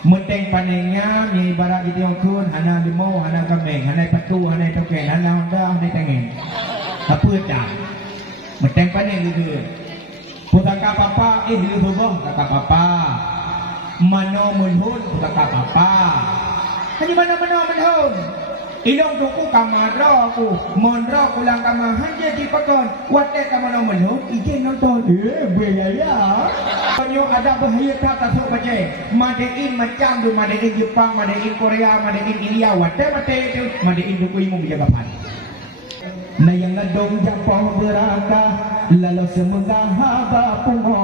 Menteng panengnya ni ibarat itu kun hana limau hana kameng hana patu hana token hana honda hana tengen apa dah menteng paneng gitu putaka papa lu boh putaka papa mano munhun putaka papa hanya mana munhun ilong tuku kamadro aku mondro kulang kamahan jadi pakon wate kamano munhun ijen nonton bahaya Konyo ada bahaya tak tasuk baca Madein macam tu Madein Jepang Madein Korea Madein India Wate itu Madein dukui mu bijagapan na yang ngadong japong berakah lalu semoga haba pungo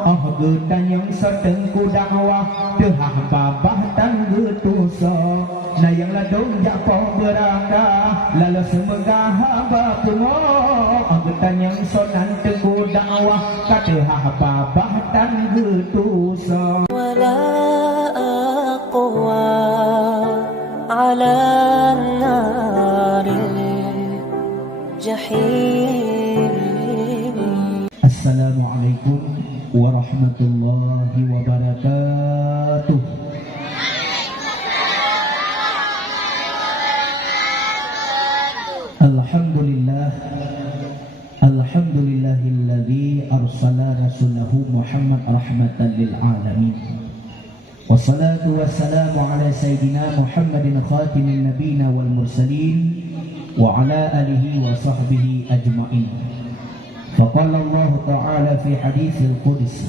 oh gedan yang sedang kudawah tehah babah dan getuso na yang ladong japong berakah lalu semoga haba pungo oh gedan yang sedang kudawah katehah babah dan getuso wala aqwa ala nari Assalamualaikum warahmatullahi wabarakatuh. Alhamdulillahilladzi arsala rasulahu Muhammad rahmatan lil alamin. Wassalatu wassalamu ala sayyidina Muhammadin khatimin nabiyina wal mursalin wa ala alihi wa sahbihi ajma'in. Faqala Allah ta'ala fi haditsil qudsi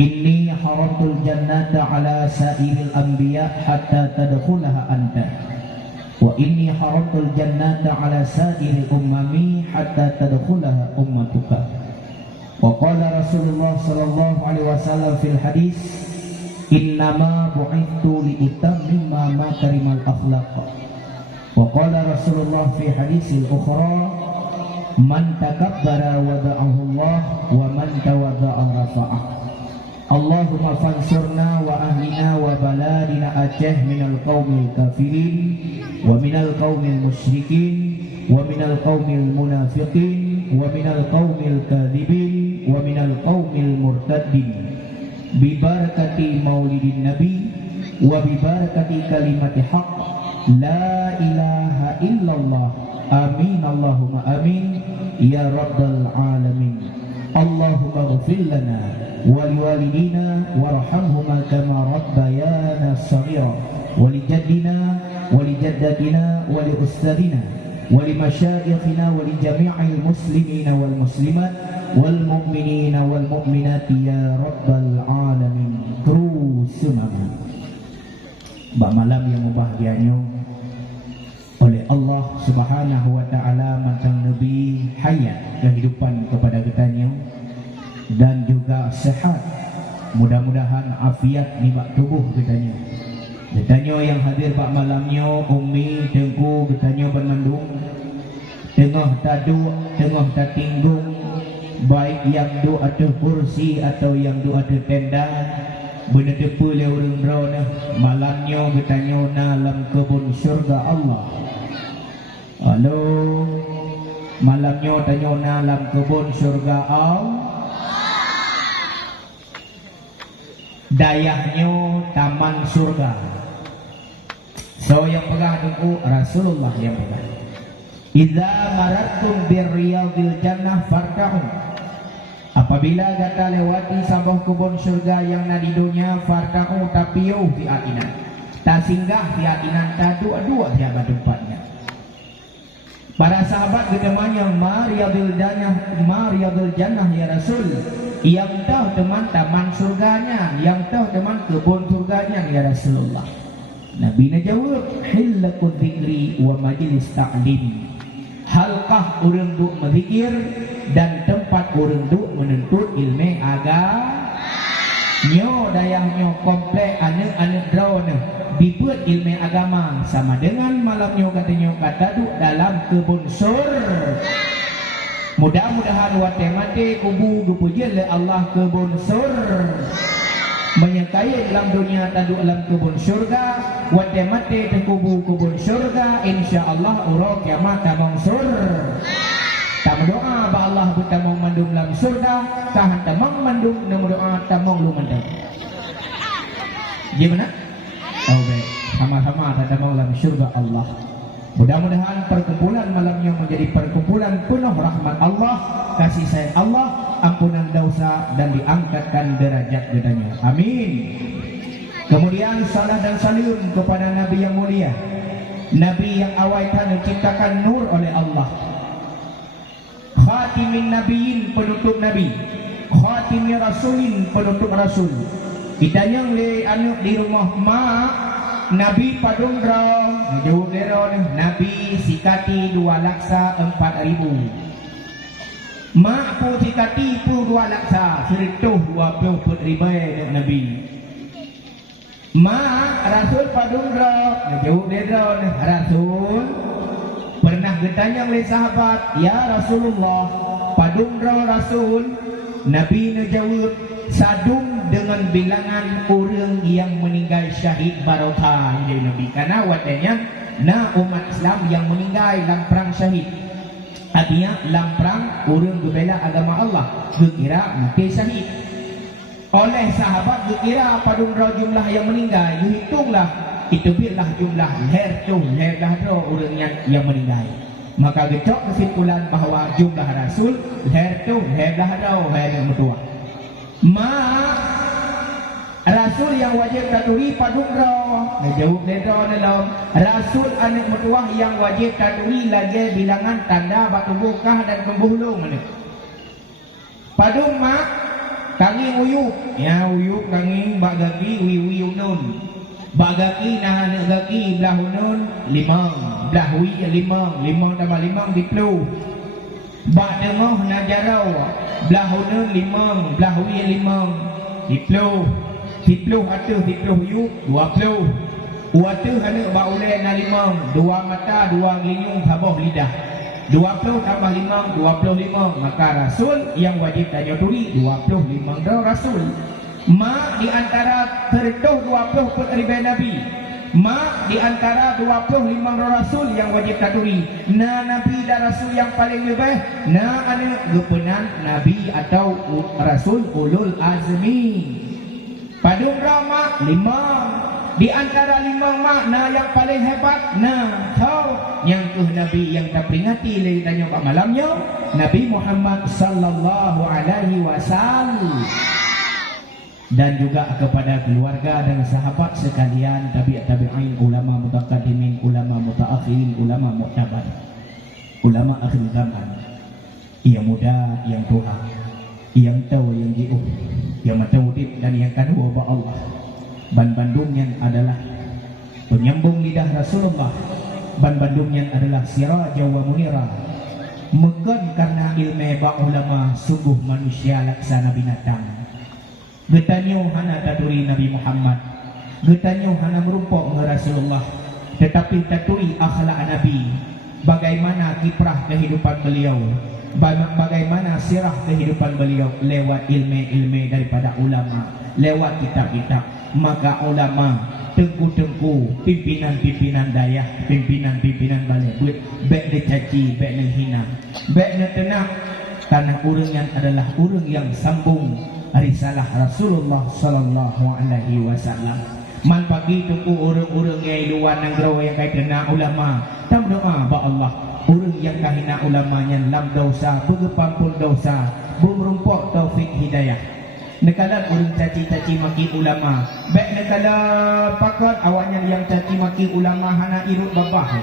inni haramtul jannata ala sa'iril anbiya hatta tadkhulaha anta wa inni haramtul jannata ala sa'iril ummami hatta tadkhulaha ummatuka. Wa qala Rasulullah sallallahu alaihi wasallam fil hadis innama bu'ithtu li utammima makarimal akhlaq. Wa qala Rasulullah fi hadisil ukhra man takabbara wada'ahu Allah wa man tawadda'a rafa'ah. Allahumma fansurna wa ahlina wa baladina Aceh minal qaumil kafirin wa minal qaumil musyrikin wa minal qaumil munafiqin wa minal qaumil kadhibin wa minal qaumil murtaddin bi barakati maulidin nabi wa bi barakati kalimati haqq la ilaha illallah. Amin Allahumma amin ya rabbal alamin. Allahumma ighfir lana wa liwalidina warhamhuma kama rabbayana shaghira wa li jaddina wa li jaddatina wa li ustadina wa li masyayikhina wa li jami'il muslimina wal muslimat wal mu'minina wal mu'minati ya rabbal alamin. Terusuna Mbak malam yang membahagianya oleh Allah Subhanahu wa taala matang Nabi hayat kehidupan kepada kitanya dan juga sehat, mudah-mudahan afiat di bak tubuh kitanya. Kitanya yang hadir bak malamnya Ummi Tengku kitanya bermandung tengah tadu tengah tatinggung baik yang do atau kursi atau yang do atau tenda bener depu le urang drona malamnya kitanya dalam kebun syurga Allah. Halo, malamnya tanya dalam kebun syurga Allah. Dayahnya taman surga. So yang pegang tunggu Rasulullah yang pegang. Idza marattum birriyadil jannah farka'u. Apabila kata lewati sebuah kebun surga yang di dunia farka'u tapiu fi atinan. Tak singgah fi atinan tadu dua siapa tempatnya. Para sahabat ketemanya Mariyadul Jannah ya Rasul. Yang tahu teman taman surganya, yang tahu teman kebun surganya ya Rasulullah. Nabi jawab, hillakud dzikri wa majlis ta'lim. Halqah urang duk berzikir dan tempat urang duk menuntut ilmu agama. Nyo dayahnya komplek anak-anak drone dibuat ilmu agama sama dengan malamnya katanya kata duk dalam kebun surga. Mudah-mudahan wate mate kubu dipuji oleh Allah kebun surga. Menyangkai dalam dunia tadu dalam kebun surga, wate mate te kubu kebun surga, insyaallah urang kiamat tamang surga. Tak doa ba Allah bertamang mandung dalam surga, tahan tamang mandung dan doa tamang lu mandung. Gimana? Oh baik, sama-sama ada dalam syurga Allah. Mudah-mudahan perkumpulan malamnya menjadi perkumpulan penuh rahmat Allah, kasih sayang Allah, ampunan dosa, dan diangkatkan derajat gedanya. Amin. Kemudian salat dan salam kepada Nabi yang mulia, Nabi yang awalnya diciptakan nur oleh Allah, khatimin nabiyin, penutup nabi, khatimin rasulin, penutup rasul. Kita yang anu di rumah mak Nabi Padundra jauh dero Nabi sikati 2 laksa 4.000. Mak pu sikati pu 2 laksa serituh 20 ribu Nabi. Mak Rasul Padundra jauh dero Rasul pernah bertanya oleh sahabat, ya Rasulullah, Padundra Rasul. Nabi menjawab, sadung dengan bilangan orang yang meninggal syahid barokah ini Nabi. Karena watanya umat Islam yang meninggal dalam perang syahid, artinya dalam perang orang membela agama Allah, dikira mati syahid. Oleh sahabat dikira Padundra jumlah yang meninggal, dihitunglah itu bilah jumlah leher dah orang yang meninggal. Maka gecok kesimpulan bahawa jumlah Rasul leher dah yang mutua. Rasul yang wajib taturi Padundra jauh dendra dalam Rasul anak mutuah yang wajib taturi lagi bilangan tanda batu bukah dan kembuhlung. Padung mak kangi uyuk, ya uyuk kangi bagagi uyuk nun. Bagaki nah negaki belah hunun 5, belah wi 5 tambah 5 diplu. Bak dengoh na jarau belah hunun 5, belah wi 5 diplu. Diplu atuh diplu yu 20. Watuh hana bak ulai na 5, 2 mata 2 ngelinyung saboh lidah. 20 tambah 5 25. Maka Rasul yang wajib tanya turi 25 Rasul. Mak di antara 20 ribu Nabi, mak di antara 25 Rasul yang wajib taturi. Nabi dan Rasul yang paling lebih anak gepenan Nabi atau Rasul ulul azmi. Padundra mak 5. Di antara 5 mak yang paling hebat tahu yang Nabi yang tak peringati lagi tanya pada malamnya Nabi Muhammad sallallahu alaihi wasallam. Dan juga kepada keluarga dan sahabat sekalian, tabi'in, ulama mutaqaddimin, ulama mutaakhirin, ulama mu'tabar, ulama akhir zaman, yang muda, yang tua, yang tahu, yang jauh, yang matawudib, dan yang kedua bahwa Allah. Ban Bandungnya adalah penyambung lidah Rasulullah. Ban Bandungnya adalah siraja wa munira. Megan karena ilmu ba ulama, sungguh manusia laksana binatang. Getanyo hana taturi Nabi Muhammad, getanyo hana merumpok Rasulullah, tetapi taturi akhlak Nabi, bagaimana kiprah kehidupan beliau, bagaimana sirah kehidupan beliau lewat ilmu-ilmu daripada ulama, lewat kitab-kitab. Maka ulama tengku-tengku, pimpinan-pimpinan dayah, pimpinan-pimpinan balik buat baik dicaci, baik menghina, baik tenang, karena orang yang adalah orang yang sambung risalah Rasulullah sallallahu alaihi wasallam. Man pagi tunggu orang-orang yang luar negara yang kaitan ulama, tam doa ba Allah. Orang yang kahina ulamanya lam dosa, begepan pun dosa, bemerumpok taufik hidayah. Nekala orang caci-caci maki ulama, baik nekala pakot awaknya yang caci maki ulama hana irut babah.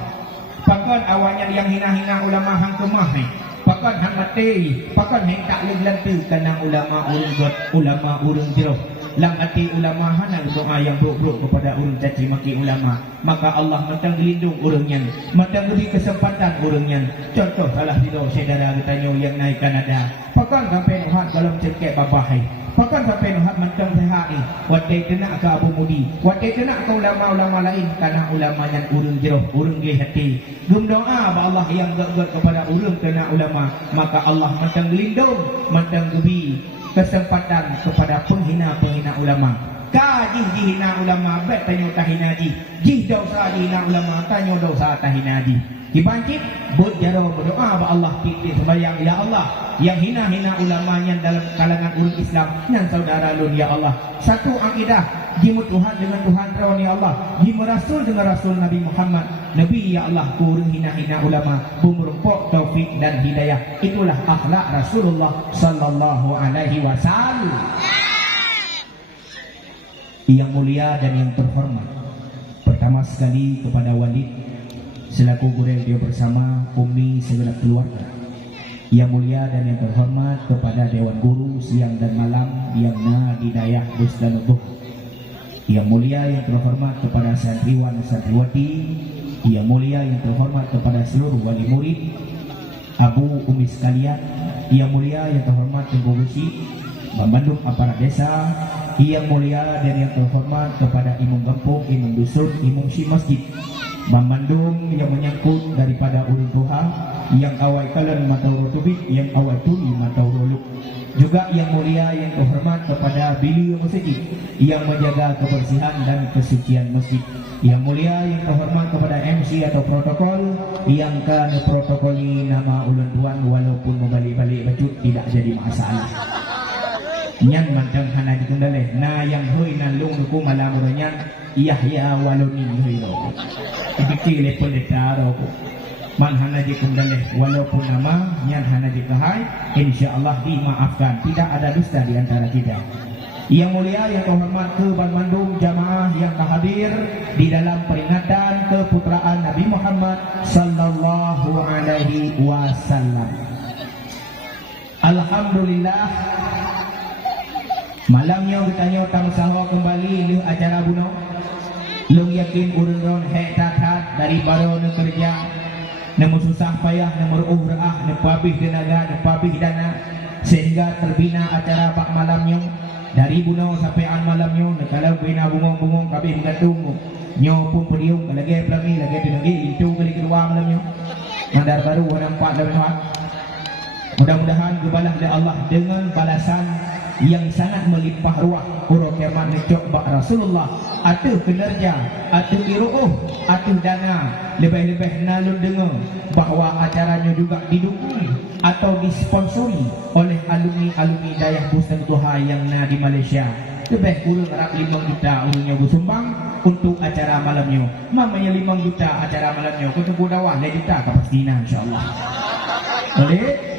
Pakot awaknya yang hina-hina ulama hang kemah. Pakon hang mati, pakon hang tak lentu karena ulama urung got, ulama urung jero. Lang hati ulama hana doa yang buruk-buruk kepada urung caci maki ulama. Maka Allah mentang gelindung urungnya, mentang beri kesempatan urungnya. Contoh salah dilo saudara bertanya yang naik Kanada. Pakon sampai nuhat dalam cekek babahai. Pakon sampai nuhat mentang sehari. Watai kena ke Abu Mudi, watai kena ke ulama-ulama lain karena ulamanya urung jero, urung gih hati. Gum doa ba Allah yang gak kepada urung kena ulama, maka Allah mentang gelindung, mentang gebi kesempatan kepada penghina-penghina ulama. Kajih dihina ulama, bet tanyo tahina di. Jih dosa dihina ulama, tanyo dosa tahina di. Dibancit, buat jaro berdoa ba Allah titik sembahyang, ya Allah, yang hina-hina ulamanya dalam kalangan urut Islam dan saudara lun, ya Allah. Satu akidah, jimu Tuhan dengan Tuhan Rawani Allah, jimu Rasul dengan Rasul Nabi Muhammad. Nabi ya Allah kurung hina-hina ulama, bumurumpok taufik dan hidayah. Itulah akhlak Rasulullah sallallahu alaihi wasallam. Yang mulia dan yang terhormat, pertama sekali kepada Walid selaku guru dia bersama Umi segenap keluarga. Yang mulia dan yang terhormat kepada Dewan Guru siang dan malam yang di Dayah Bustan Utuh. Yang mulia yang terhormat kepada santriwan santriwati. Yang mulia yang terhormat kepada seluruh wali murid, Abu Umi sekalian. Yang mulia yang terhormat Tengku Gusi, Bandung aparat desa. Yang mulia dan yang terhormat kepada imam kampung, imam dusun, imam si masjid Bandung yang menyangkut daripada ulun tuha, yang awal kalan matau rotubi, yang awal tuli matau roluk. Juga yang mulia yang terhormat kepada bili masjid yang menjaga kebersihan dan kesucian masjid. Yang mulia yang terhormat kepada MC atau protokol yang kan protokol ini nama ulun tuan walaupun membalik-balik bacut tidak jadi masalah. Nyan mantang hana dikendale. Na yang hui nan lung nuku malamurnya Yahya waloni hui ro. Dikiki le poletaro ko. Man hana dikendale walaupun nama nyan hana dikahai, insyaallah dimaafkan. Tidak ada dusta di antara kita. Yang mulia yang terhormat ke Bandung jamaah yang hadir di dalam peringatan keputraan Nabi Muhammad sallallahu alaihi wasallam. Alhamdulillah. Malamnya bertanya tamu sahwa kembali lu acara buno. Lu yakin urun hek-tat dari baru nu kerja. Namun susah payah, namun urah, nepabih tenaga, nepabih dana sehingga terbina acara pak malamnya. Dari buno sampai an malamnya, kalau bina bungong-bungong kabeh menggantung. Nyo pun pediung lagi pelami lagi pinagi itu kali kedua malamnya. Mandar baru nampak dalam hak. Mudah-mudahan kebalah oleh Allah dengan balasan yang sangat melimpah ruah huruf keman necok bak Rasulullah atuh kinerja atuh iru'uh atuh dana lebih-lebih nalun dengar bahawa acaranya juga didukung atau disponsori oleh alumni-alumni Dayah Bustan Tuha yang di Malaysia. Lebih kurang harap 5 juta ulunnya bersumbang untuk acara malamnya. Mamanya 5 juta acara malamnya untuk budawah 5 juta kepastian insyaAllah. Boleh?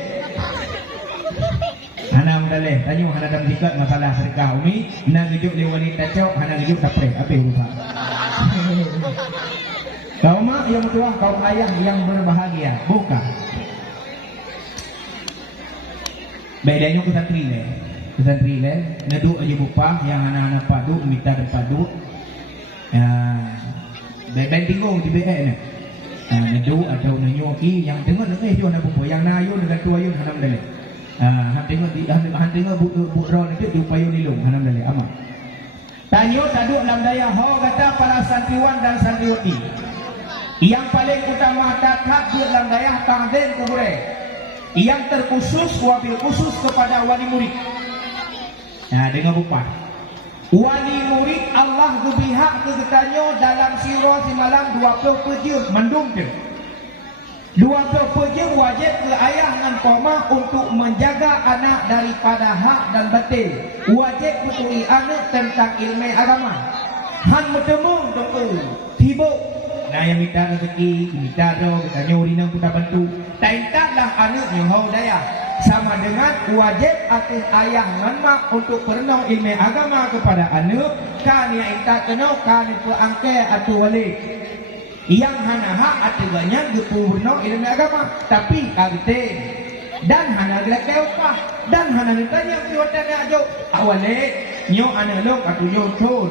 Hana mudaleh, tanya hana dalam dikat masalah sedekah umi, nak hidup di wanita cok, hana hidup dapre, apa urusan? Kaum mak yang tua, kaum ayah yang berbahagia, bukan? Bedanya pesantren le, neduk aja bupah yang anak-anak padu, minta dan padu, beben tinggung di BN ni, neduk atau nenyoki yang tengok tu anak bupah, yang nayu dengan tua yun hana mudaleh. Han tengok bu-ron itu diupayu nilung hanam dalih amat. Tanyo taduk dalam daya ho kata para santriwan dan santriwati. Yang paling utama takat dalam daya tangden kubure. Yang terkhusus wabil khusus kepada wali murid. Nah, dengar bupat. Wali murid Allah berpihak ke ketanyo dalam sirah semalam 20 pejur mendung je. 20 pejur wajib ke ayah dan koma untuk menjaga anak daripada hak dan batil. Wajib putui anak tentang ilmu agama. Han bertemu tu tiba. Nah yang minta rezeki, minta doa, kita nyuri nang kita bantu. Taintaklah anak yang hau daya. Sama dengan wajib atas ayah dan mak untuk perenung ilmu agama kepada anak. Kan yang tak kenal kan peangkai atau wali. Yang hana hak aturannya gepurno ilmu agama tapi kagte dan hana gelake upah dan hana ditanya kiwatan ajo awale nyo analog atu nyo ton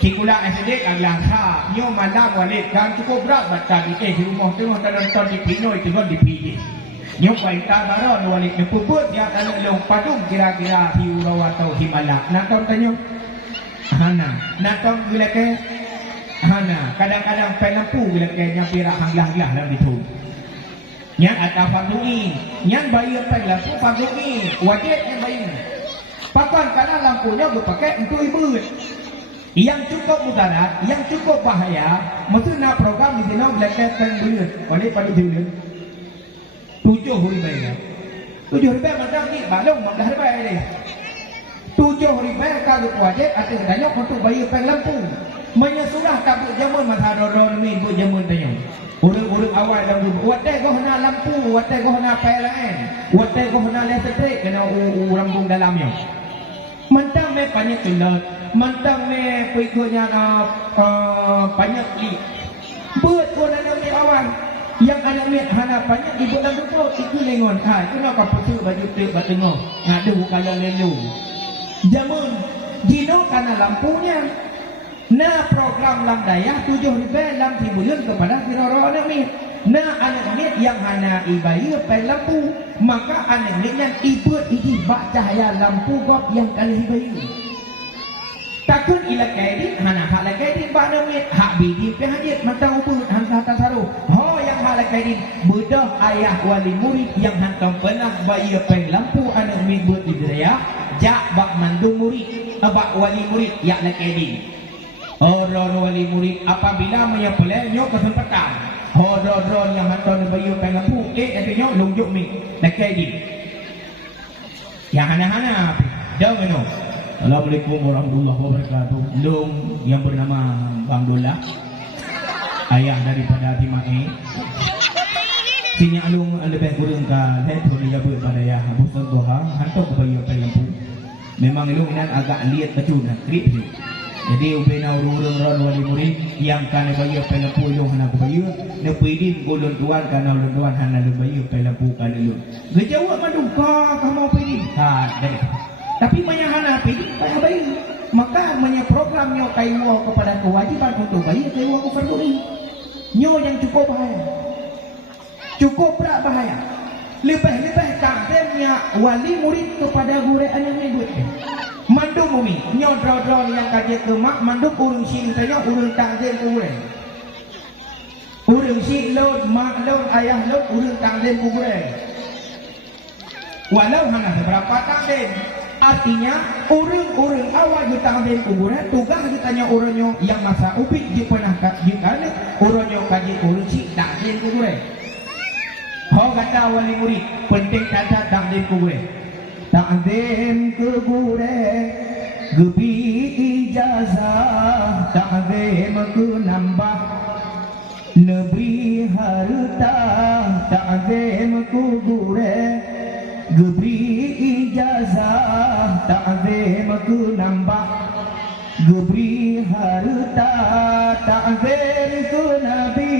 cikula SD aglah sa nyo malam wale kan cukup berat baca di rumah tengah nonton di Pinoy tengok di PD nyo paita baron wale nepuput dia kalau long padung kira-kira hiurau atau himala nak tanya hana nak gelake hana kadang-kadang pelampu bila kayaknya pirak hanglah-hanglah dalam itu. Yang ada fardui, yang bayar pelampu fardui, wajib yang bayar. Pakan karena lampunya dipakai untuk ibu. Yang cukup mudarat, yang cukup bahaya, maksudnya program di sini bila kaitan bulan, oleh pada bulan 7 hari bayar. 7 hari bayar macam ni, balong 15 hari bayar dia. 7 7,000 kalau wajib atas tanya untuk bayar peng lampu. Menyesurah kabut jamun mata dorong ni buat jamun tanya. Urang-urang awal dah watai kau nak lampu, watai kau nak PLN, watai kau nak listrik kena rambung dalamnya. Mentang me banyak kelat, mentang me pikirnya banyak li. Buat kau nak ambil awal. Yang anak miat hana banyak ibu dan bapa itu lengon. Itu nak kapal baju tip batengok. Ngadu kaya lelu. Jamun jino karena lampunya. Nah program lam daya 7,000 lam tibulan kepada kira-kira anak miat. Nah anak miat yang hana ibayu pai lampu, maka anak miatnya ibut ini bak cahaya lampu gop yang kali ibayu. Takun ila kaidi hana hak kaidi bak anak miat hak bidi pe hajat matang ubut hantar tasaru. Ho yang hak kaidi bedah ayah wali murid yang hantam pernah bayi pai lampu anak miat buat di daya jak bak mandum murid bak wali murid ya la kaidi. Orang wali murid apabila menyepelai nyok kesempatan. Orang yang hantar bayi pai lampu ada nyok lunjuk mi la kaidi. Yang hana-hana jauh meno. Assalamualaikum warahmatullahi wabarakatuh. Long yang bernama Bang Dola, ayah daripada Timae. Sini alung lebih kurang ka leher dia buat pada ya Abu Doha hantar ke bayi pai lampu. Memang alung nan agak lihat kecun krip je. Jadi ubena urang-urang wali murid yang kana bayi pai lampu alung hana ke bayi, ne pidin golon tuan kana ulun tuan hana le bayi pai lampu kana alung. Gejawab maduka kamu pidin. Ha dah. Tapi menyahana pilih kaya bayi. Maka menyeprogramnya kaiwa kepada kewajiban untuk bayi kaiwa kufarduri. Nyo yang cukup bahaya. Cukup berat bahaya. Lebih-lebih takdirnya wali murid kepada guru anak murid. Mandum bumi. Nyo draw-draw yang kaji ke mak. Mandum urung sin tanya urung takdir ke guru. Urung sin load, mak load, ayah load, urung takdir ke guru. Walau hana seberapa takdir. Artinya orang-orang awal di tangan kuburan tugas ditanya orangnya yang masa ubik dia pernah kaji kan orangnya kaji urusi takdir kuburan. Hau kata wali murid penting kata takdir kuburan. Takdir kuburan gebi ijazah takdir ku nambah lebih harta takdir kuburan geberi ijazah ta'zim ku nambah geberi harta ta'zim ku nabi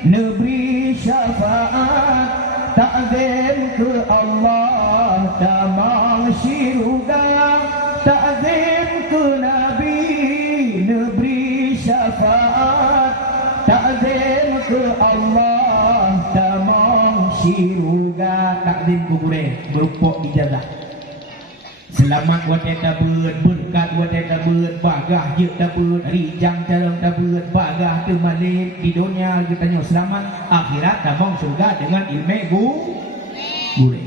neberi syafaat ta'zim ku Allah tamang syurga ta'zim ku nabi neberi syafaat ta'zim ku Allah tamang syurga takdim kuburan berupa ijazah. Selamat wadah tabut, berkat wadah tabut, bagah je tabut, rijang calon tabut, bagah tu malik di dunia kita tanya selamat, akhirat tamang surga dengan ilmu gure.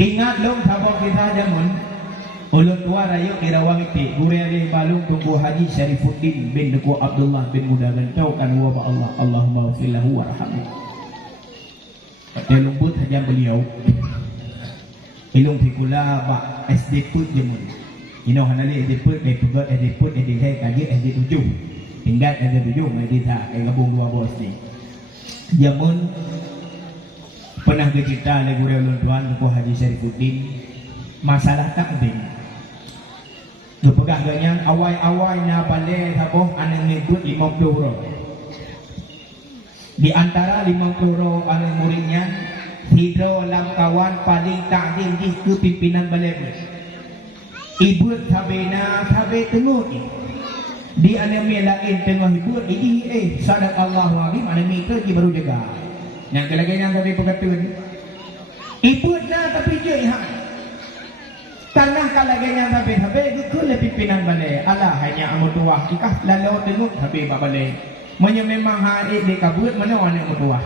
Ingat long sabok kita jamun ulun tua rayu irawang iti gure alih balung tunggu Haji Syarifuddin bin Deku Abdullah bin Muda Gantau kan wa Allah Allahumma wafillahu warahmatullahi. Dia lumput saja beliau. Ilung fikula bak SD put je mun. Ino hanali SD put, pegot SD put, SD hai kaji SD 7. Tinggal SD 7 mai dita ai gabung dua bos ni. Jamun pernah bercerita le guru ulun tuan Tuku Haji Syarifuddin masalah takdim. Kepegah ganyan awai-awai na balik saboh anang nyebut 50 orang. Di antara 50 orang anak muridnya hidro lam kawan paling takdim di kepimpinan balai ibu sabena sabe tengok di anami lain tengah ibu ini sadat Allah wahim anami itu baru jaga yang kelagainya sabe pegatun ibu na tapi je tanah kalagainya sabe itu pimpinan balai Allah hanya amutuah ikah lalu tengok sabe balai Manya memang hari di kabut mana anak mutua.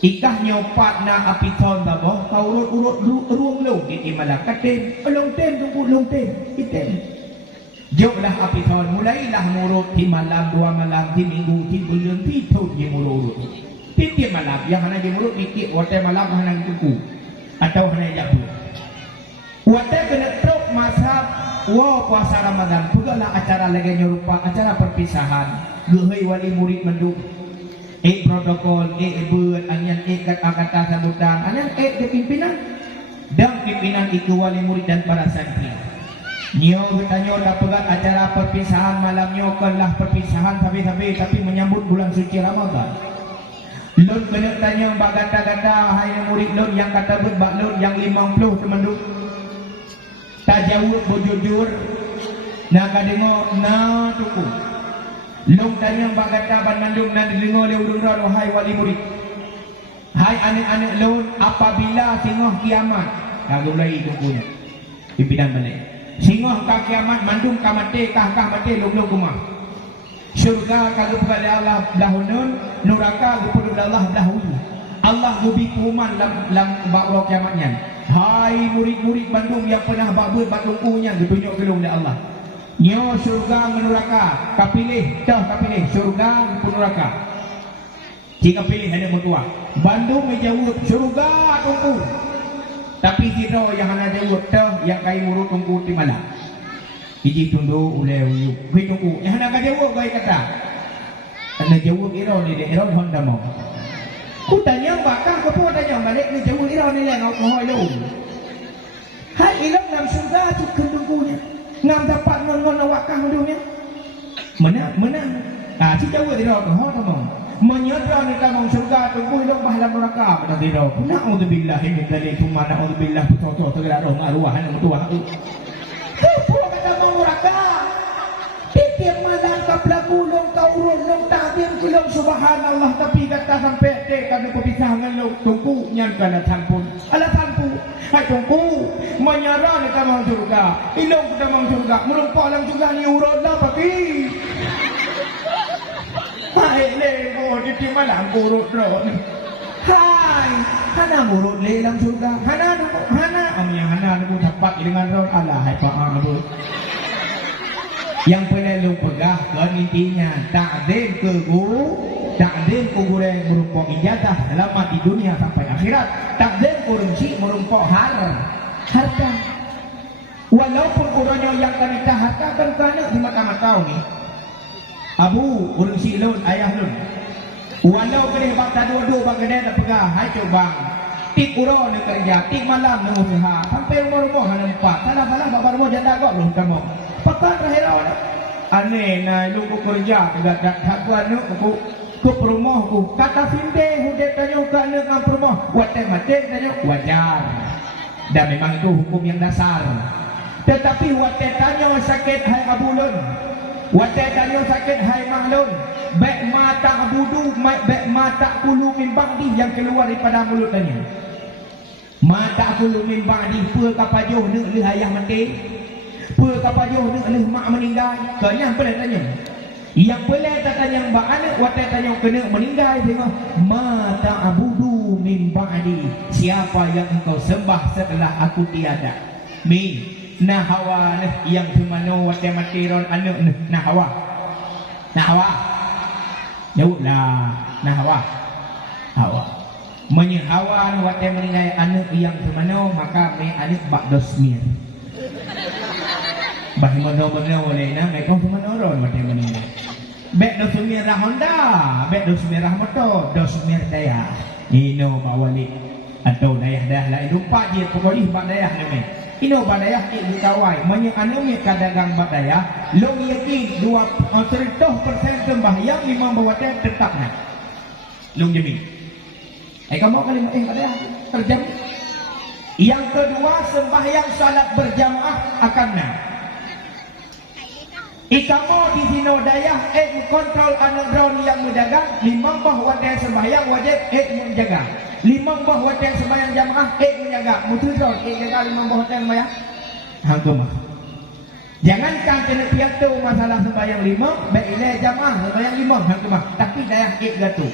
Ikah nyopat na apiton tabo kau urut ruang lu di malakat tem long tem tunggu long tem item. Joklah apiton mulailah murut di malam 2 malam di minggu di bulan pitu di murut. Tiap malam yang hanya di murut dikit waktu malam hanya kuku atau hanya jabu. Wadah kena truk mazhab puasa Ramadan. Pugalah acara lagi nyerupa acara perpisahan. Gehei wali murid menduk. Protokol, buat anyan kata sambutan, anyan ke pimpinan. Dan pimpinan itu wali murid dan para santri. Nyo bertanya dapat acara perpisahan malamnya lah perpisahan sabi-sabi tapi menyambut bulan suci Ramadan. Lun kena tanya mbak gata-gata hai murid lun yang kata berbak lun yang 50 teman-teman. Tak jauh bujur nak dengar na tuku long tanya mbak kata bandung nak dengar le urang wahai wali murid hai anak-anak long apabila singoh kiamat kagak mulai tukunya pimpinan balik singoh ka kiamat mandung ka mate kah mate long kumah syurga kagak pada Allah dahunun neraka kepada Allah dahulu Allah gubi kuman lam bakro kiamatnya. Hai murid-murid Bandung yang pernah babut batungkunya ditunjuk gelung oleh Allah. Nyo surga neraka, kapilih surga neraka. Jika pilih hanya mertua. Bandung menjawab surga tungku. Tapi kita yang hanya jawab yang kai murut tungku di mana? Iji tunduk oleh uyu. Kui tungku. Yang hanya jawab kai kata. Hanya jawab iro ni de iro Honda mau. Ku tanya bakal ke pun tanya balik ni jauh ira ni lah ngau hoi lu. Hai ilok ngam surga tu kendungkunya. Ngam dapat ngon wakah dunia. Menang. Si jauh ira ke hoi tamong. Menyedra ni tamong surga tunggu ilok bahalam neraka pada ira. Na'udzubillah min dzalik thumma na'udzubillah betul segala roh arwah anak tua. Ku kata mau neraka. Tiap malam kapla kulong kaurun long ta'zim kulong subhanallah tapi kata sampai dek kana perpisahan long tungku nyan kana tanpun hai tungku menyara ni tamang surga ilong tamang surga merumpak lang surga ni urut lah papi hai lego di malam urut ron hai hana urut le lang surga hana amnya hana aku dapat dengan ron Allah hai pa'abu yang perlu pegah kan intinya takdim ke guru yang merupakan ijazah selamat di dunia sampai akhirat. Takdim kurunci merupakan harta walaupun orangnya yang kanita harta kan kana di mata-mata ni abu kurunci lun ayah lun walau kena bakta dua-dua bagada tak pegah hai coba tik uro ni kerja tik malam ni usaha sampai rumah-rumah hanya 4 salah babar rumah janda kok belum kamu pekan terakhir aneh na lu kerja tidak hakuan aku ke rumah aku kata finde hudet tanya ke anak ke rumah wadah mati tanya wajar dan memang itu hukum yang dasar tetapi wadah tanya sakit hai abulun wadah tanya sakit hai mahlun baik mata abudu baik mata kulu min ba'di yang keluar daripada mulut tanya mata kulu min ba'di pe kapajuh ni ayah mati apa kapajuh ni mak meninggal kena boleh tanya yang boleh tanya mbak anak wadah tanya kena meninggal tengok mata abudu min ba'di siapa yang engkau sembah setelah aku tiada min nahawa yang semano wadah mati ron anak nahawa jauhlah nahawa menyehawa wadah meninggal anak yang semano maka me anak bakdosmir Bahimano oleh na may kong tumanoron mati manila. Bet dos merah Honda, bet dos merah motor, dos merah daya. Ino bawali atau dayah lain lupa je pokoknya bak dayah ni. Ino bak dayah ni kawai, banyak anu mi kadagang bak dayah, long yakin 2% sembahyang imam bawatnya tetap nak. Long jamin. Kamu kali dayah terjadi. Yang kedua sembahyang salat berjamaah akan nak. Ikamu di sino dayah kontrol anak drone yang menjaga 5 bahwa dia sembahyang wajib menjaga 5 bahwa dia sembahyang jamaah menjaga mutu drone jaga 5 bahwa dia sembahyang hangkumah jangankan kena piatu masalah sembahyang 5 baik ilai jamaah sembahyang 5 hangkumah tapi dayah gatu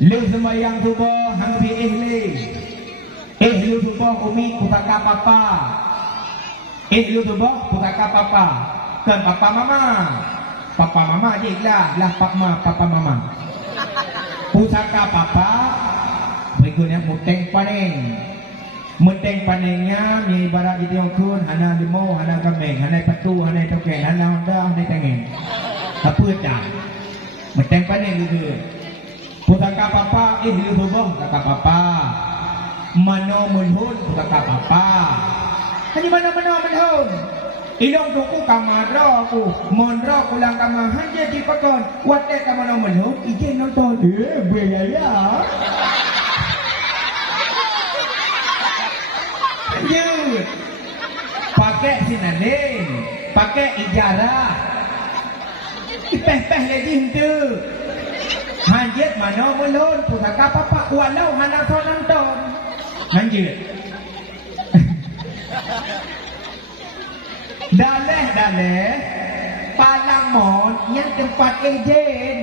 lu sembahyang subuh hang pi lu subuh umi putaka papa lu subuh putaka papa kan papa mama je lah papa mama pusaka papa berikutnya muteng paning Menteng panengnya ni ibarat itu yang kun hana limau hana kambing hana patu hana token hana honda hana tengen apa dah menteng paneng gitu putaka papa lu hubung putaka papa mano menhun putaka papa hanya mana menhun ilong tuku kamara aku mondro pulang kamar hanya di pakon wate kamano menhun ijen nonton beraya lanjut pakai sinadin pakai ijarah ipeh-peh lagi itu hanjit mana belum pusaka papa walau hana nonton lanjut daleh palang mon yang tempat ejen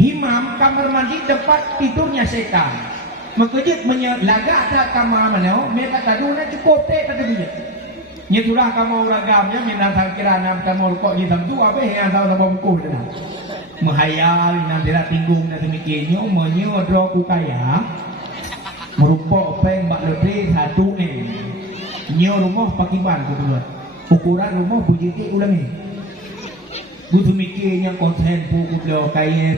himam kamar mandi tempat tidurnya setan mengkejut menyelaga tak kamar mana mereka tadu nak cukup teh kata dia nyetulah kamu ragamnya minat kira nam kamu kok di tu apa yang tahu sama buku dah menghayal nan tidak tinggung dan demikiannya menyodro ku kaya merupa peng bak lebih satu nyo rumah pakiban ku buat ukuran rumah bujiti ulang ni Gue mikirnya konten pu udah kaya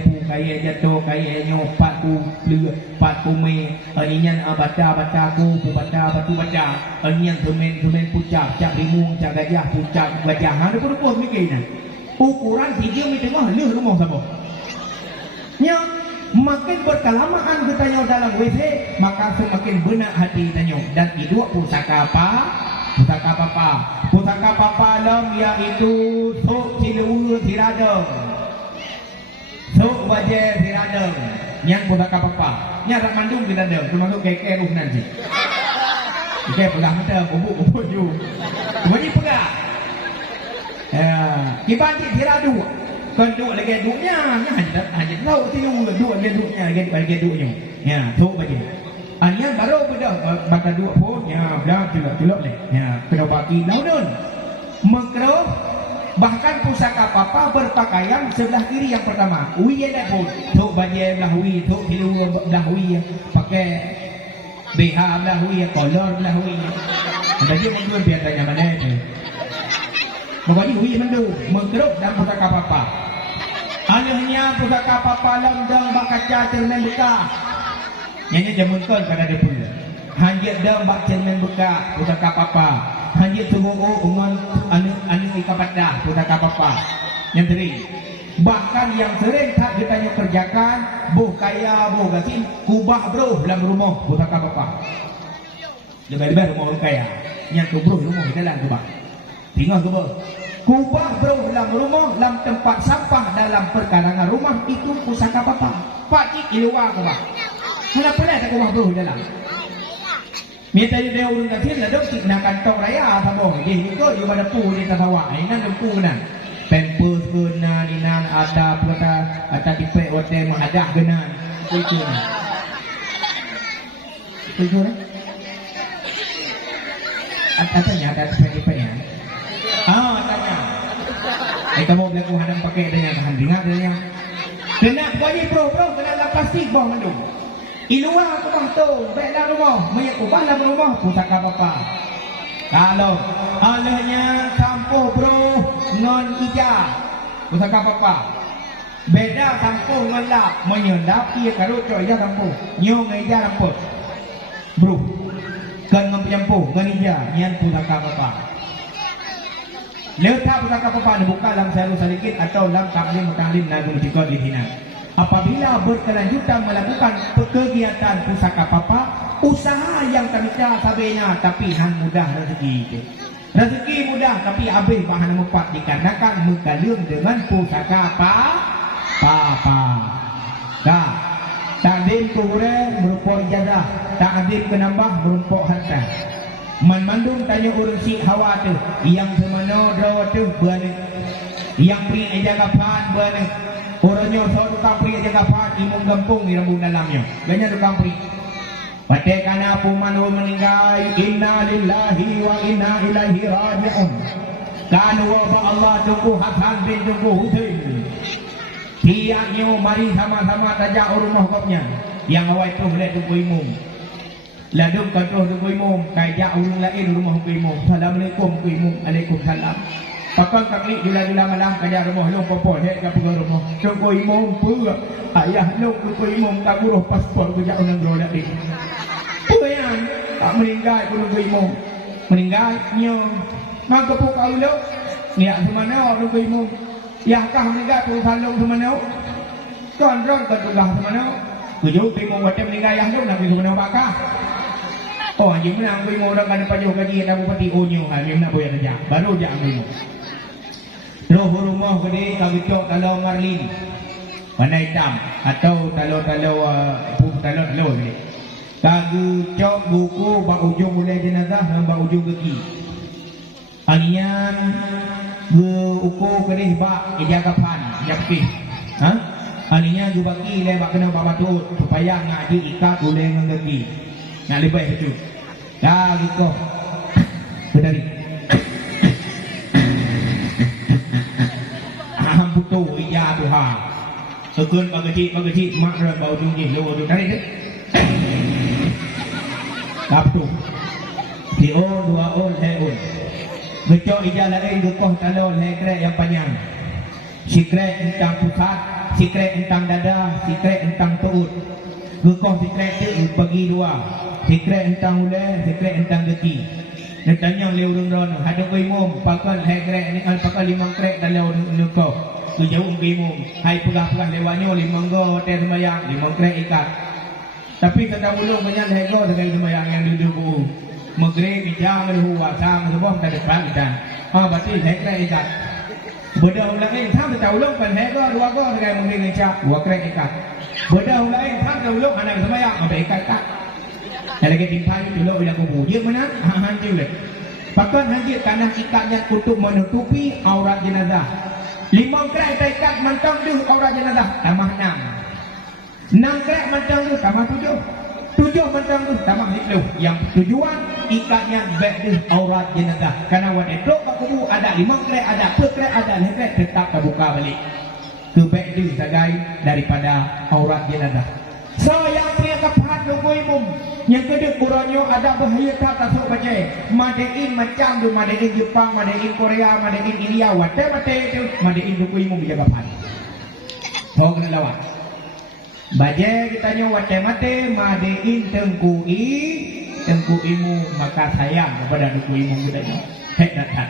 jatuh kaya nyopat ku lừa pat ku me anian baca ku baca batu baca anian kemen pucak cak rimung cak gajah pucak gajahan itu pun mikirnya ukuran video mi tengah leuh rumah sama nya makin berkelamaan kita nyo dalam WC maka semakin benak hati tanyo dan hidup pusaka papa lam yaitu sok cilur tiradeng sok baje tiradeng yang pusaka papa nya rak mandung tiradeng termasuk keke ruh nanti keke pegang mata bubuk ju wajib pegang dibanding tiradu kenduk lagi duknya hanya tahu tilur duk lagi duknya lagi duknya ya sok baje anian baru bedah bakal dua pun ya belah celok leh ya kena bagi laudun makro bahkan pusaka papa berpakaian sebelah kiri yang pertama wi ada pun tok baju belah wi tok tilu belah wi pakai BH belah wi kolor belah wi jadi mundur biar tanya mana tu bagi wi mendu makro dan pusaka papa alahnya pusaka papa lamdang bakaca cermin bekah nyanyi jamun kon pada dia pula hanjit dah bak cermin buka pusaka papa hanjit tunggu ungon anu ikapadah pusaka papa yang teri bahkan yang sering tak ditanya kerjakan buh kaya buh gasin kubah bro dalam rumah pusaka papa lebih-lebih rumah orang kaya yang tu bro rumah dalam kubah tinggal kubah bro dalam rumah dalam tempat sampah dalam perkarangan rumah itu pusaka papa pakcik di luar kubah kenapa tak rumah bro dalam? Minta dia urung kecil lah dok nak kantong raya apa boh? Jadi itu dia pada pu dia tak bawa. Ini nak pu nak. Pampers kena ni nan ada puta ada tipe ote mengadah kena. Itu ni. Itu ni. Tanya ada tipe nya. Tanya. Kamu berlaku hadang pakai dengan tahan ringat dengan. Kena wajib bro kena lah plastik boh mandung. Iluar rumah tu, baiklah rumah, mengubah dalam rumah pusaka papa. Kalau alahnya sampo bro non ija pusaka papa. Beda sampo ngelap menyendap ia kalau coy ija sampo, nyong ija sampo. Bro, kan ngampu nganija nyan pusaka papa. Letak pusaka papa dibuka dalam selalu sedikit atau dalam taklim nagung jika di sini. Apabila berkelanjutan melakukan kegiatan pusaka papa, usaha yang termita sabenya tapi hang mudah rezeki itu. Rezeki mudah tapi habis bahan mempat dikarenakan menggalung dengan pusaka papa. Dah, takdim kurang berupa ijazah, takdim penambah berupa harta. Mandum tanya urang si hawa tu, yang semana draw tu bani, yang pri jaga pan bani. Orangnya satu kampri jaga pak imung gampung di rambung dalamnya. Banyak tu kampri. Patekana pumanu meninggal. Inna lillahi wa inna ilaihi raji'un. Kanu wa Allah tunggu Hasan bin tunggu Husain. Tiaknya mari sama-sama tajak rumah kopnya. Yang awal tu boleh tunggu imung. Lalu kata tu imam, kajak orang lain rumah imam. Assalamualaikum imam, Waalaikumsalam. Pakang kami jula-jula malam kajak rumah long popol hek ka pegang rumah. Tunggu imam pura. Ayah long tunggu imam tak buruh paspor kejak orang gerodak ni. Puyan tak meninggal tunggu imam. Meninggal nyo. Maka pun kau lo. Niat semana tunggu imam. Yahkah meninggal tu salong semana. Kon-ron kan tugah semana. Tujuh imam macam meninggal yang long nak pergi semana bakah. Oh, anjing menang imam orang kan pajuh gaji dan bupati onyo ha memang nak boya saja. Baru jak imam. Roh rumah gede kawicok talau marlin. Warna hitam atau talau-talau talau gede. Kagu cok buku bak ujung mulai jenazah dan bak ujung kaki. Anian uku gede bak ijagapan, ijapih. Ha? Aninya bagi le bak kena bak batut supaya ngaji ikat boleh ngegi. Nak lebih itu. Dah gitu. Berdari. Aham putu ija Tuhan. Sekun bagajik mak ran bau jungji lo tu dari tu. Kaptu. Di on dua on on. Ngecok ija lain gekoh talon krek yang panjang. Sikret tentang pusat, sikret tentang dada, sikret tentang perut. Gekoh sikret tu bagi dua. Sikret entang ulai, sikret entang geti. Nak tanya leh urung ron, hadap ke imam, pakal hai krek ni al pakal limang krek dalau nuko. Tu jauh ke imam, hai pegah-pegah lewatnya limang go hotel sembahyang, limang krek ikat. Tapi kata ulung banyak hai go sekali sembahyang yang duduk bu. Maghrib ijam lahu wasam sebab tak ada perang dan. Berarti hai krek ikat. Beda ulang lain tham tak ulung kan hai go dua go sekali mungkin ikat, dua krek ikat. Beda ulang lain tham tak ulung anak sembahyang ambil ikat. Kalau kita timpan dulu ulah kubur, dia mana? Hancur le. Bahkan hancur tanah ikatnya untuk menutupi aurat jenazah. 5 krek ikat mantang tu aurat jenazah tambah 6. 6 krek mantang tu tambah 7. 7 mantang tu tambah 10. Yang tujuan ikatnya baik tu aurat jenazah. Karena wadah dok kat kubur ada 5 krek, ada krek, ada krek tetap terbuka balik. Tu baik tu sebagai daripada aurat jenazah. So yang punya kepahat nunggu imam. Yang kedua kurangnya ada bahaya tak tasuk baca. Madein macam tu, madein Jepang, madein Korea, madein India, wate-wate itu madein nunggu imam menjaga pan. Kau kena lawan. Baca kita nyo wate-wate madein tengku imu maka sayang kepada nunggu imam kita nyo. Hek datang.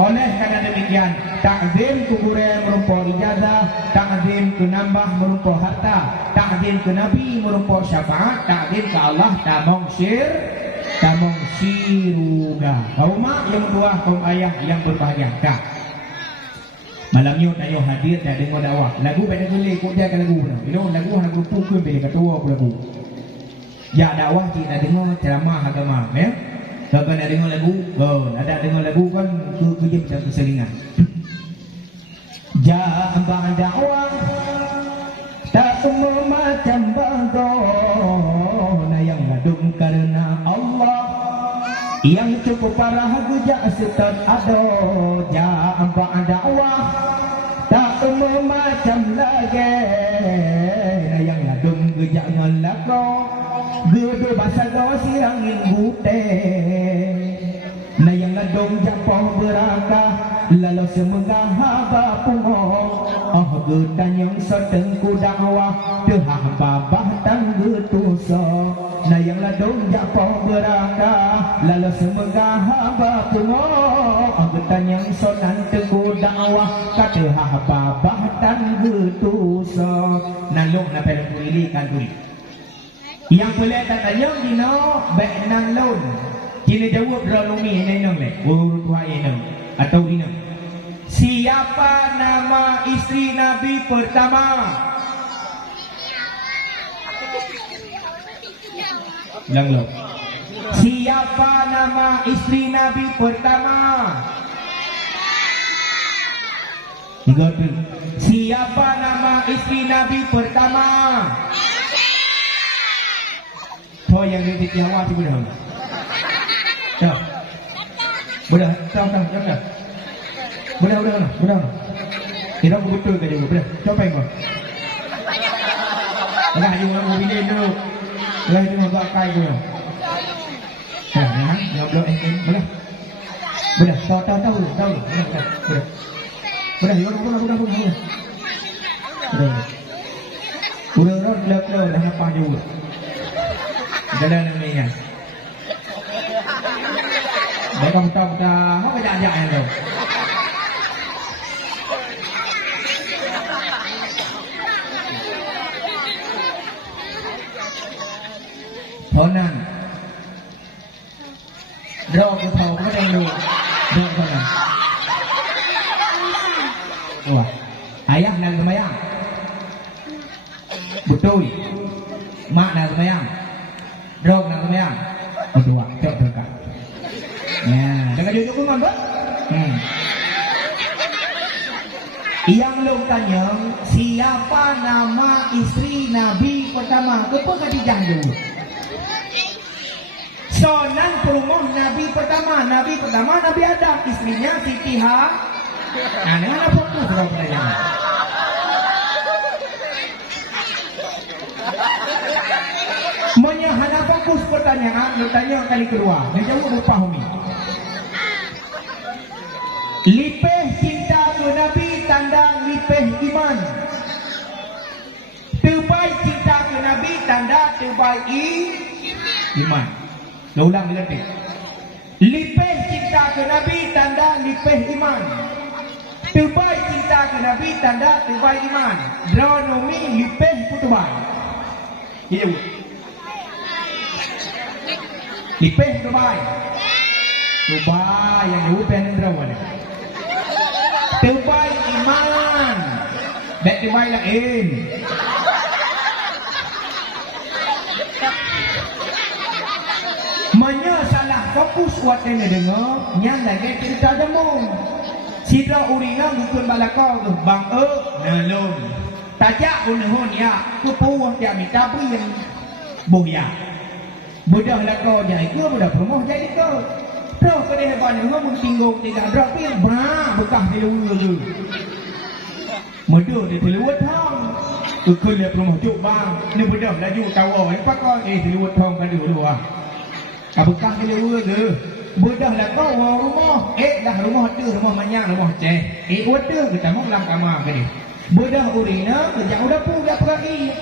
Oleh karena demikian, takzim kuburan merupakan ijazah, takzim ke nambah merupakan harta, takzim ke Nabi merupakan syafaat, takzim ke Allah tamong syiruga. Kaum mak yang kedua, kaum ayah yang berbahagia. Dah. Malam ni tayo hadir dan dengar dakwah. Lagu pada boleh kok dia lagu dah. Lagu pukul bila ketua lagu. Ya dakwah kita dengar ceramah agama, ya. Kalau nak dengar lagu, ada dengar lagu kan kerja macam keselingan. Jambang dakwah tak semua macam bangga yang ngadung karena Allah yang cukup parah gujak setan ado. Jambang dakwah tak semua macam lagi yang ngadung gujak ngelako. Gede basah kau sirangin bute. Na yang ladong japong berakah lalu semegah haba pungo. Oh gedan yang setengku dakwah tehah babah tangga tuso. Na yang ladong japong berakah lalu semegah haba pungo. Oh gedan yang setengku dakwah katehah babah tangga tuso. Nalung na pera pulili kan tuli. Yang boleh tanya dino baik nang laun. Kini jawab rolumi ini nang le. Urut wahai nang atau dino. Siapa nama istri Nabi pertama? Ulang lo. Siapa nama istri Nabi pertama? Siapa nama istri Nabi pertama? Thôi yang di Jawa tu boleh. Dah. Boleh. Tahu. Boleh. Kita betul ke juga. Boleh. Coba yang kau. Dah you orang mobil dulu. Dah you agak kai tu. ngobrol boleh. Boleh, tahu. Boleh, yuk, boleh. Udah, dah apa juga. Jalan namanya. Baiklah kita mau ke jalan tu. Thonan. Draw ke thau có đang đủ. Draw thonan. Wah. Ayah nang kemayang. Betul. Mak nang kemayang. Draw nang kemayang. Berdua, cok dekat. Nah, dengan duduk pun bos. Yang lu tanya, siapa nama istri Nabi pertama? Kepa Khadijah dulu. Sonan perumah Nabi pertama Nabi Adam, istrinya Siti Ha. Nah, dengan apa tu kalau pertanyaan? Menyahana fokus pertanyaan, lu tanya kali kedua. Dia jawab lupa Humi. Lipeh cinta ke Nabi tanda lipeh iman. Terbaik cinta ke Nabi tanda terbaik iman. Dah ulang bila ni. Lipeh cinta ke Nabi tanda lipeh iman. Terbaik cinta ke Nabi tanda terbaik iman. Dronomi lipeh putubai. Iya. Lipeh putubai. Dubai yang jauh pengen drawan. Terbaik iman. Dan terbaik lain. Menyalah fokus buat yang dengar. Yang lagi cerita demung. Sidra urina bukan balakau tu. Bang nalun. Tajak unhun ya. Kupuh dia minta beri yang bohya. Budak lakau jadi ke budak perumahan jadi ke. Terus ke dia hebat dengar mengtinggung tidak berapa yang bekah di luar tu. Mudah dia terluat thang. Ke lihat rumah juk bang. Ni budak laju kawal. Apa kau terluat thang kan dulu ah. Bekah di luar tu. Budak lah kau rumah. Dah rumah tu rumah manyang rumah ceh. Water kita mau dalam kamar ke ni. Budak urina kerja udah punya perai.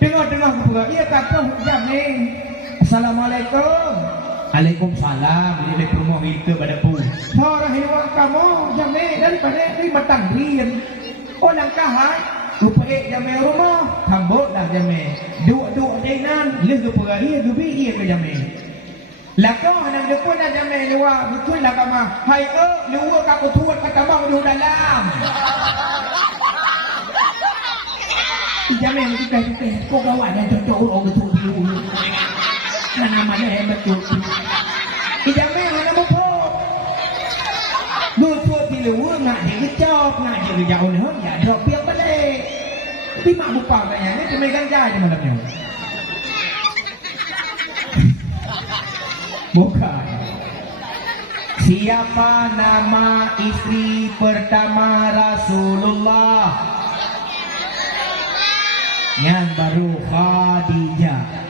Tengah-tengah perai kata jam ni. Assalamualaikum. Waalaikumsalam. Ini rumah kita pada pun. Orang hewan kamu jam ni daripada ni matang rian. Orang kahai. Rupai jam rumah. Tambut dah jam ni. Duk jenan. Legu perai. Dubi iya ke jam ni. Lakau anak dekun dah jam ni. Luar betul lah kamu. Hai luar kaku tuat kata bang di dalam. Jam ni kita. Kau kawan yang cocok orang betul dulu. Nama dia betul. Jam ni mana betul. Dua pilu nak dia kecop, nak dia jauh ni ya drop biar balik. Tapi mak buka katanya ni cuma ganja je malamnya. Bukan. Siapa nama istri pertama Rasulullah? Yang baru Khadijah.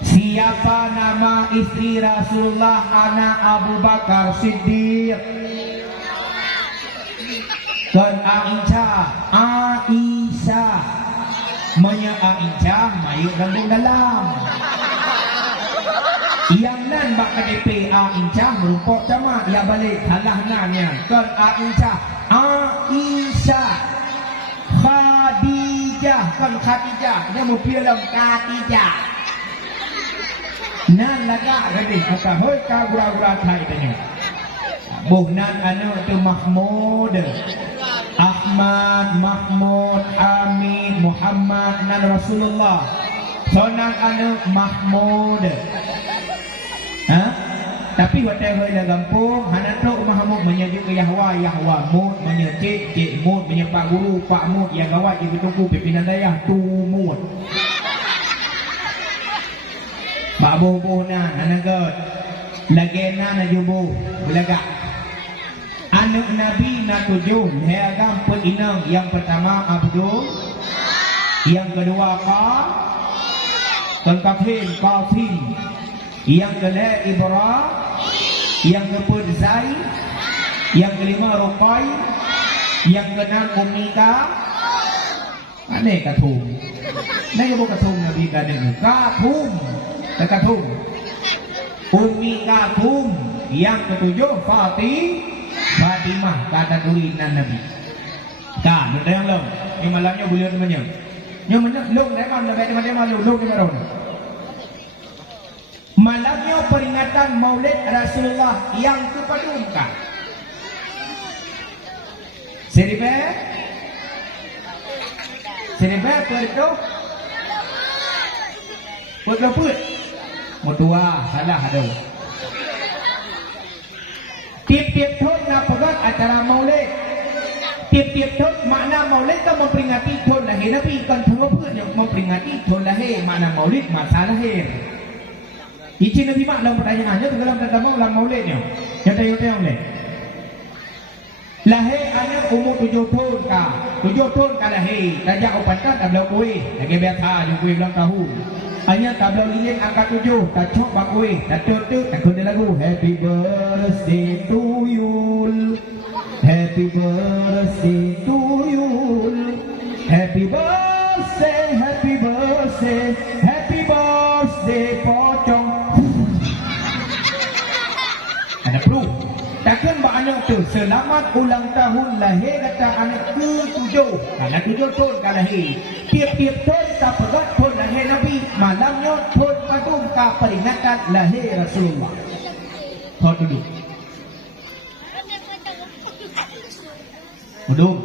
Siapa nama istri Rasulullah anak Abu Bakar Siddiq? Dan Aisyah. Menya Aisyah mayuk gandung dalam. Yang nan bak KDP Aisyah merumpok sama ia balik kalah nannya. Dan Aisyah. Khadijah kan Khadijah dia mau film Khadijah. Nan laga gadis kata hoi ka gura-gura thai tanya. Buhnan anu tu Mahmud, Ahmad, Mahmud, Hamid, Muhammad nan Rasulullah. Sonan anu Mahmud. Tapi hotel hoi dah gampung, hana tok Mahmud menyajuk ke Yahwa Mud menyecik, cik Mud menyepak guru, Pak Mud yang gawat di tunggu pimpinan dayah tu Mud. Pak buh na anagot lagi na jubuh belagak anak Nabi na tujuh heagam peninang yang pertama Abdul, yang kedua Qasim, Yang kedua Ibrahim, yang keempat Zaid, yang kelima Ruqay, yang keenam Umika. Aneh kathum. Nai bukan kathum Nabi kadang kathum, kathum. Umika kathum. Yang ketujuh Fatimah kata turunan Nabi. Dah, betul yang long. Ini malamnya bulan namanya. Yang mana long lemon lebih dari mana long di mana? Malamnya peringatan Maulid Rasulullah yang kepadukan. Seribe put. Mutua salah ada. Tiap-tiap tahun nak pegang acara Maulid. Tiap-tiap tahun makna Maulid kan memperingati tahun lahir Nabi, kan pun yang memperingati tahun lahir. Makna Maulid masa lahir. Icin Nabi mak dalam pertanyaannya dalam dalam Maulidnya. Yang tanya-tanya oleh. Lahir anak umur 7 tahun kah? 7 tahun kah lahir? Tajak upatan tak belau kuih. Lagi biasa dia kuih ulang tahun. Hanya tak belau lilin angka 7. Tak cok bak kuih. Tak tutup. Tak kena lagu. Happy birthday to you. Happy birthday to you. Happy birthday. Happy birthday. Happy birthday pocong. Ada perlu. Takkan anak tu selamat ulang tahun lahir kata anak ke-7. Anak 7 tahun kan lahir. Tiap-tiap tahun tak pegat tahun lahir Nabi. Malamnya tahun padung ka peringatan lahir Rasulullah. Tahun duduk. Duduk.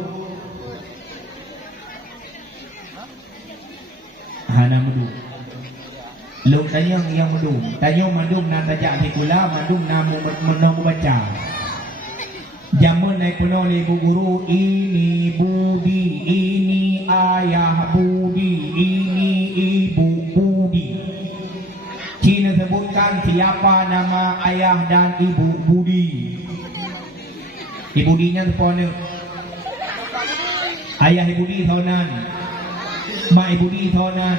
Hana duduk. Lu tanya yang madum. Tanya madum na tajak dikula, madum na mu baca. Jamun naik penuh ibu guru, ini Budi, ini ayah Budi, ini ibu Budi. Cina sebutkan siapa nama ayah dan ibu Budi. Ibu Budinya sepona. Ayah ibu Budi tahunan. Mak ibu Budi tahunan.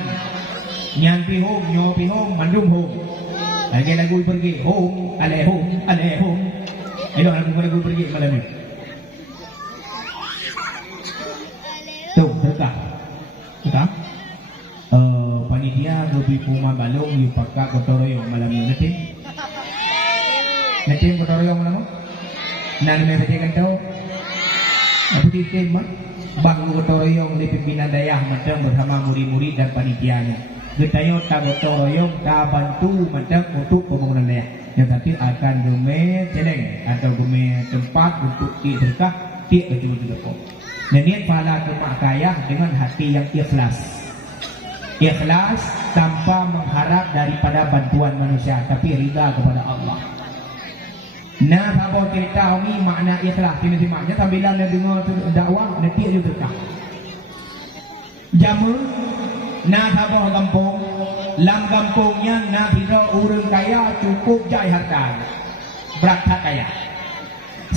Nyan pi home, nyo pi home, mandum home. Lagi lagu pergi home, ale home, ale home. Ayo lagu pergi malam ni. Tuh, terkah. Terkah. Panitia gobi puma balong yu pakak kotoroyong malam ni nanti. Nanti kotoroyong malam. Nan me bacakan tahu. Apa tim mah? Bang kotoroyong di pimpinan daerah macam bersama murid-murid dan panitianya. Getayo gotoroyong ta bantu macam untuk pembangunan daerah. Yang tadi akan gome celeng atau gome tempat untuk sedekah tiap betul-betul. Dan niat pahala kemak kaya dengan hati yang ikhlas. Ikhlas tanpa mengharap daripada bantuan manusia, tapi ridha kepada Allah. Nah, kalau cerita ini makna ikhlas, ini maknanya tampilan yang dengar dakwah nanti aja berkah. Jamu, nah kalau kampung, lam kampungnya nah tidak urang kaya cukup jai harta, berat kaya.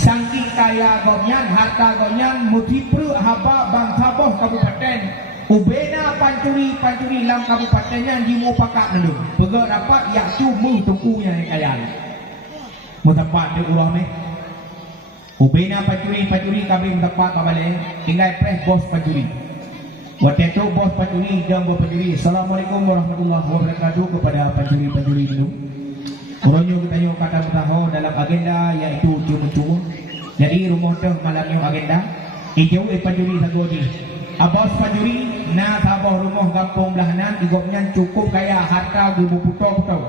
Sangking kaya gomyan, harta gomyan, mutipru haba bangsa boh kabupaten. Ubena pancuri lam kabupatennya di mau pakak nendung. Pegak dapat yak cuma tungkunya yang kaya. Mau tempat dia urang ni. Ubena pancuri kami mendapat kabale. Tinggal press bos pancuri. Waktu itu bos pancuri dan bos pancuri. Assalamualaikum warahmatullahi wabarakatuh kepada pancuri itu. Orangnya kita tanya kata bertahu dalam agenda yaitu cuma-cuma. Jadi rumah tu malamnya agenda. Ijau pancuri sagodi. Abos pancuri na sabah rumah kampung belahanan igopnya cukup kaya harta gubu puto-puto.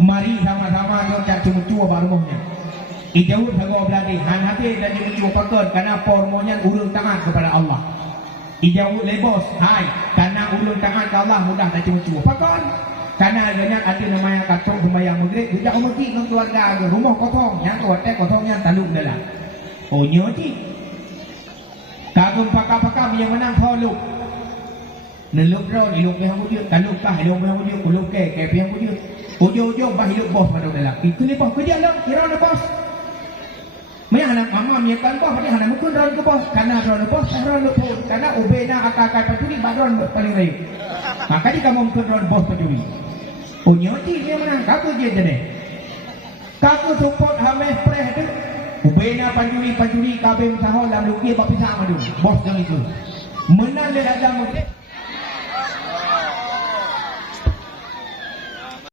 Mari sama-sama kita cak cuma-cuma bar rumahnya. Ijau sagod beladi han hati dan cuma-cuma pakon karena pormonya urung taat kepada Allah. Ijau lebos hai karena urung taat ke Allah mudah dan cuma-cuma pakon. Karena banyak ada namanya kacau sembahyang maghrib, tidak umati dengan keluarga ke rumah kosong, yang keluarga kosongnya taluk dalam. Oh nyoti, kagum pakar-pakar yang menang holuk, neluk roh, iluk yang wujud, taluk kah, iluk yang wujud, uluk ke yang wujud, ujung-ujung bah iluk bos pada dalam. Itu ni bos kerja lah, kira ada bos. Mereka anak mama menyekan bos, mereka anak mukun ron ke bos, karena ron bos, ron pun, karena ubena akak-akak pencuri, baron paling rayu. Maka di kamu mukun ron bos pencuri. Oh nyoji dia menang, kaku je ni. Kaku support Hames Press tu. Ubena panjuri kabin tahun dalam luki apa pisah madu. Bos yang itu. Menang dia dalam mungkin.